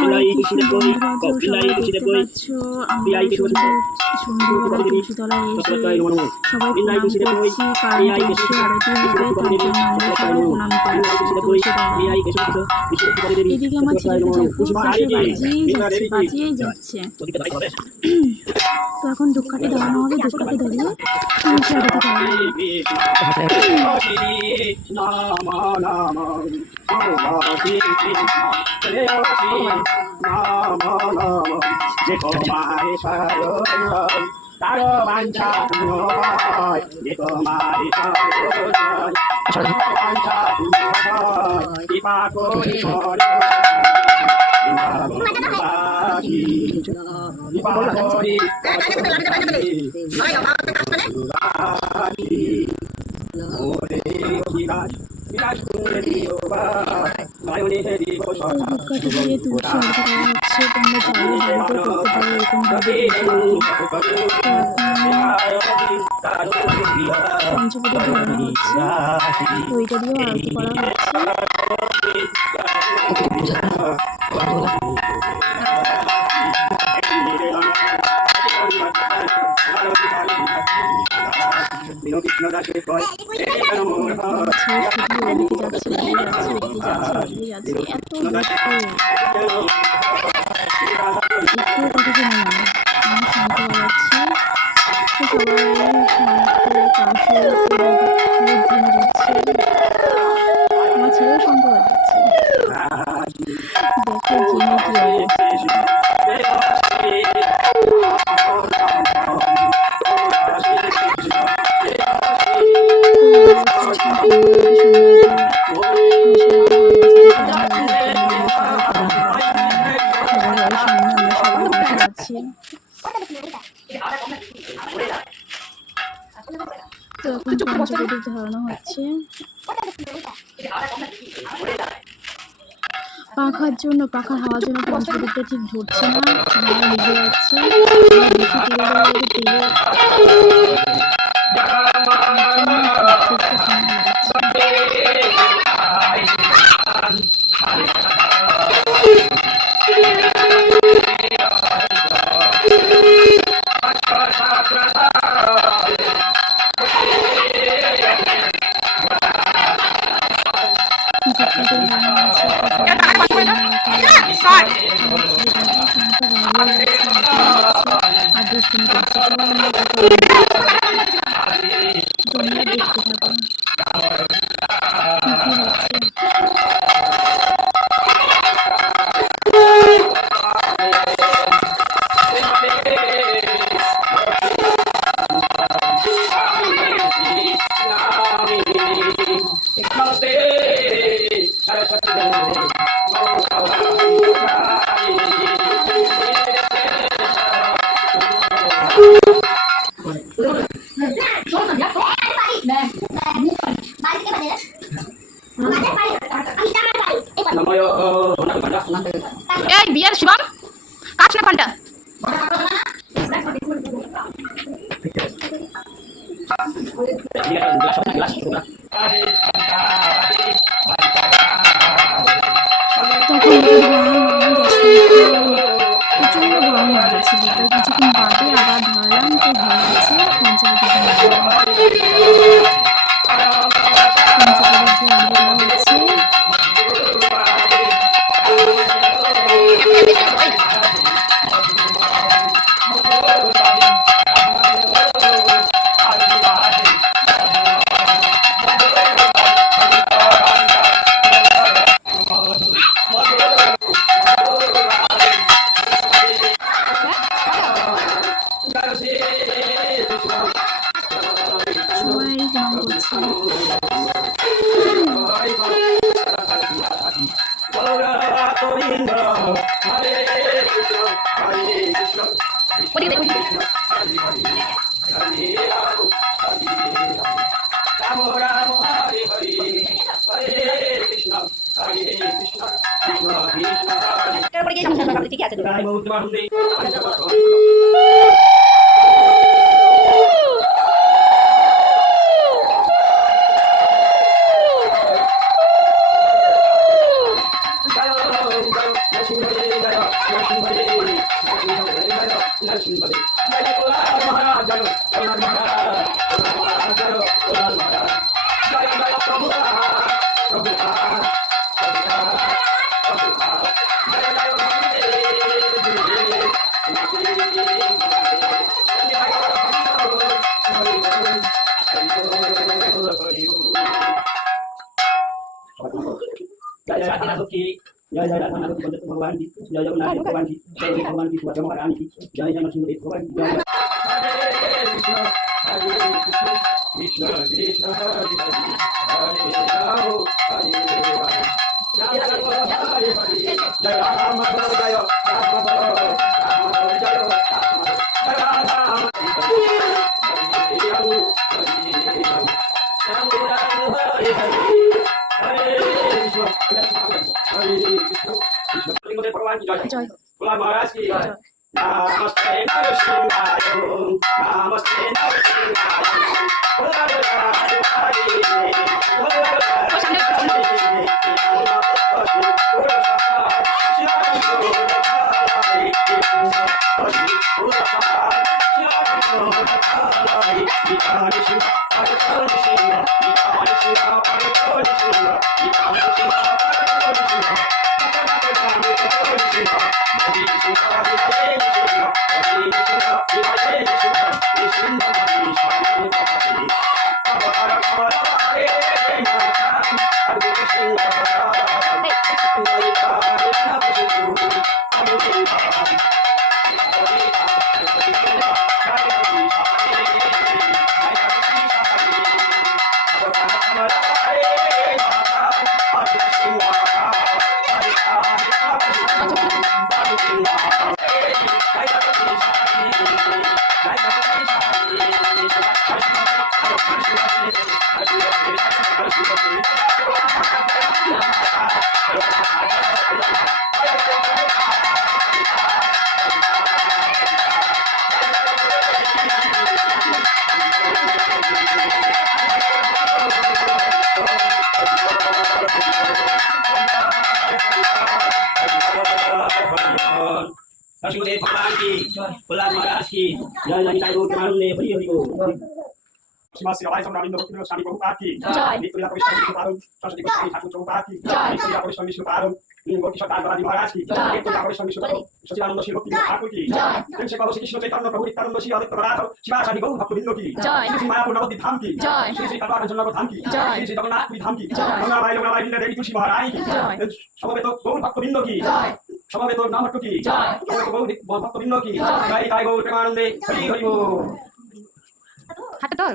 হরে কৃষ্ণ বন্ধুরা, তো সবাই দেখতে পাচ্ছ আমরা সন্ধ্যেবেলা তুলসীতলায় এসে সবাই প্রণাম করছি, কারণ তুলসী আরতি হবে, তার জন্য আমরা সবাই প্রণাম করছি তুলসীতলায়। এদিকে আমার ছেলেটা দেখো পাশে বাজিয়েই যাচ্ছে। তো এখন ধূপকাঠি ধরানো হবে, ধূপকাঠি ধরিয়ে তুলসী আরতি করা হবে। তারো বাঞ্ছা হয় যে তোমার বাঞ্ছা কৃপা করি ধূপকাঠি দিয়ে তুলসী আরতি করা হচ্ছে। তোমরা চাইলে বাড়িতে করতে পারো এরকমভাবে। পঞ্চপতি ধরানো হচ্ছে, তো ওইটা দিয়েও আরতি করা হচ্ছে। আমার ছেলেও শঙ্খ বাজাচ্ছে। দেখো জিনে কি অবস্থা। তো এখন পঞ্চবটি ধরানো হচ্ছে। পাখার জন্য, পাখা হওয়ার জন্য পঞ্চবটিটা ঠিক ধরছে না, লিখে যাচ্ছে। এই বিয়ার শিবম কাজ না পান্ডা প্রচন্ড গরম লাগছিল, তো কিছুক্ষণ বাদে আবার ধরলাম, তো হয়ে গেছে ঠিক আছে। মহারাজ জয় মহারাজ জয় মহারাজ জয় জয় প্রভুপাদ প্রভুপাদ जय जय राधा की जय जय राधा नाथ भगवान की जय जगन्नाथ भगवान की जय भगवान की सुभद्रा महारानी की जय जय नरसिंह भगवान की जय कृष्ण कृष्ण हरे जय राम जय भगवान की जय भगवान महाराज की नमस्ते नरसिंहाय नमस्ते नरसिंहदेव भगवान की प्रहलाद महाराज की जय जय निताई गौर मारुल्ले हरि हरि बोल श्रीमद श्री राय सम्राट इंद्र स्वामी प्रभुपाद की नित्य परिश्रम विष्णुपादम सरस्वती गोस्वामी ठाकुर प्रभुपाद की नित्य परिश्रम विष्णुपादम गौरी सरदार बालाजी महाराज की नित्य परिश्रम विष्णु सचिदानंद श्री भक्ति ठाकुर की प्रेम से बाबू श्री कृष्ण चैतन्य प्रभु नित्यानंद श्री आदित्य प्रदाथ शिवाचार्य गौर भक्त बिंदु की श्री मायापुर नवद्वीप धाम की श्री श्री कटवार जन्नत धाम की श्री श्री जगन्नाथ धाम की गंगाबाई लोगाबाई बिंदु देवी तुलसी महारानी की समवेत गौर भक्त बिंदु की समवेत नाम भट्ट की समवेत गौर भक्त बिंदु की जय जय गौर प्रेमानंदे हरि हरि बोल হাতে ধর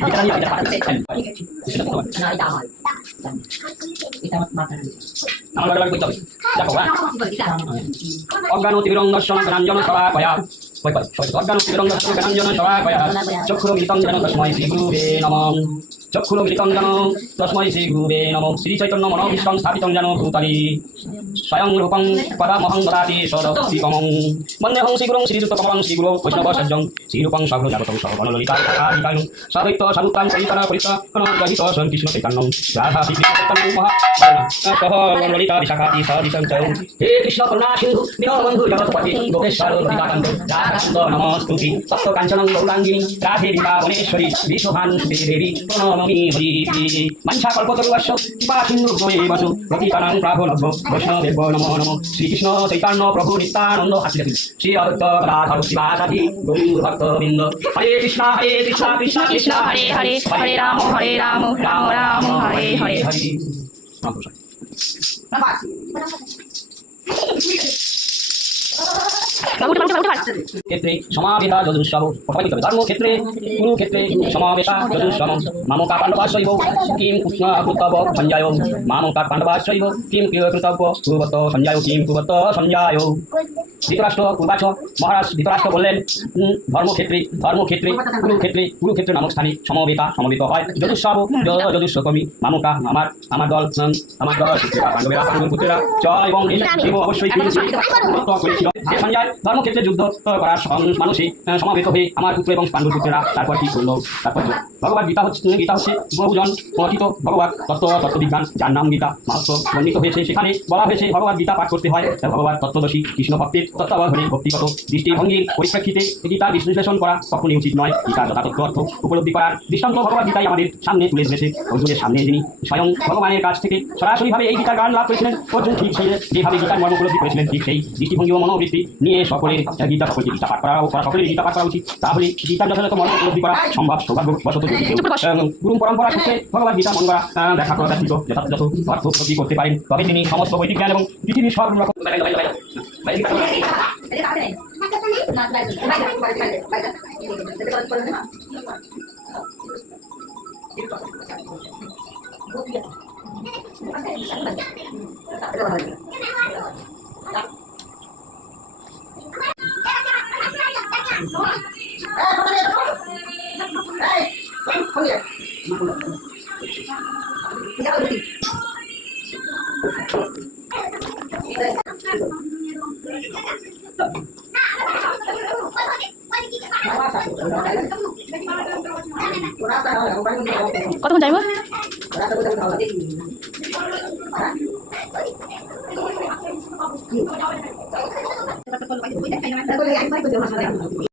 Kita lihat ada pada আমার বাড়ি করতে হবে দেখো অজ্ঞান তিরঙ্গস্বন জ্ঞানঞ্জন সভাকয়া অজ্ঞান তিরঙ্গস্বন জ্ঞানঞ্জন সভাকয়া চক্ষুরমিলিতং যেন তস্मै শ্রী গুরুবে নমঃ চক্ষুরমিলিতং যেন তস্मै শ্রী গুরুবে নমঃ শ্রী চৈতন্য মনোভীষ্টং স্থাপিতং যেন ভূতানি স্বয়ং রূপং পদামহং দদাতি সদস্যিকমং বন্দেহং শ্রীগুরুং শ্রীযুক্তকমলং শ্রীগুরু বৈষ্ণবসজ্জং শ্রীরূপং সর্বজাগতং সর্ববললিতা তথাধিকারিণং সাদৈত্য সাধুতাং পরিতরা পরিতা অনুগ্রহিত শ্রীকৃষ্ণ চৈতন্যং রাধা শ্রীকৃষ্ণ মহা সহ ললিতা বিশাখাতি সদিশং চ হে কৃষ্ণ করুণা সিন্ধু দীনবন্ধু জগৎপতি গোপেশ্বর ললিতাকান্ত রাধাকান্ত নমস্তুতি তপ্ত কাঞ্চনং গৌরাঙ্গিনী রাধে বৃন্দাবনেশ্বরী বিশ্বভানুসুতে দেবী প্রণমামি হরিপ্রিয়ে মঞ্চা কল্পতরুবশ্য কৃপা সিন্ধু ভবেবশু প্রতিপানাং প্রাভনভ্য বৈষ্ণবেভ্য নমো নমো শ্রীকৃষ্ণ চৈতন্য প্রভু নিত্যানন্দ হাসিদেবী শ্রী অদ্বৈত গদাধর শিবাসাদি গৌর ভক্তবৃন্দ হরে কৃষ্ণ কৃষ্ণ কৃষ্ণ হরে হরে হরে রাম রাম রাম হরে হরে হরে ক্ষেত্রে সমাবেশা যজুঃসব ধর্মক্ষেত্রে কুরুক্ষেত্রে সমাবেশা যজুঃসম মামকা পাণ্ডবাশ্রৈব কিং কৃতব্য সঞ্জয় মামকা পাণ্ডবাশ্রৈব কিং কৃতব্য কুর্বত সঞ্জয় কিং কুর্বত সঞ্জয় ধৃতরাষ্ট্র পূর্বাচ মহারাজ ধৃতরাষ্ট্র বললেন ধর্মক্ষেত্রে কুরুক্ষেত্রে নামক স্থানে সমবেত হয় যজুঃসব যজুঃসকর্মী মামকা আমার দল পাণ্ডবেরা পুত্রেরা জয় এবং অবশ্যই সঞ্জয় ধর্মক্ষেত্রে যুদ্ধ করার মানুষই সমাবেত হয়ে আমার পুত্র এবং পাণ্ডুর পুত্রেরা তারপর কি করলো তারপর ভগবত গীতা হচ্ছে বহুজন কথিত ভগবত তত্ত্ববিজ্ঞান যার নাম গীতা মাহাত্ম্য বর্ণিত হয়েছে সেখানে বলা হয়েছে ভগবত গীতা পাঠ করতে হয় ভগবত তত্ত্বদর্শী কৃষ্ণ ভক্তের তত্ত্বাবধানে ব্যক্তিগত দৃষ্টিভঙ্গির পরিপ্রেক্ষিতে গীতার বিশ্লেষণ করা কখনই উচিত নয় গীতার যথাযথ অর্থ উপলব্ধি করার দৃষ্টান্ত ভগবত গীতাই আমাদের সামনে তুলে ধরেছে অর্জুনের সামনে যিনি স্বয়ং ভগবানের কাছ থেকে সরাসরিভাবে এই গীতার জ্ঞান লাভ করেছিলেন অর্জুন ঠিক সেই যেভাবে গীতার মর্ম উপলব্ধি করেছিলেন ঠিক সেই দৃষ্টিভঙ্গি ও মনোবৃত্তি নিয়ে সকলের গীতা সকলের গীতা পাঠ করা উচিত তাহলে গীতার যথাযথ মর্ম উপলব্ধি করা সম্ভব সৌভাগ্যবশত গুরু পরম্পরা সূত্রে ভগবত গীতা মন করা দেখা করা ব্যতীত যথাযথ অর্থ প্রতি করতে পারেন তবে তিনি সমস্ত বৈদিক জ্ঞান এবং পৃথিবীর সব রকম কতক্ষণ যাইব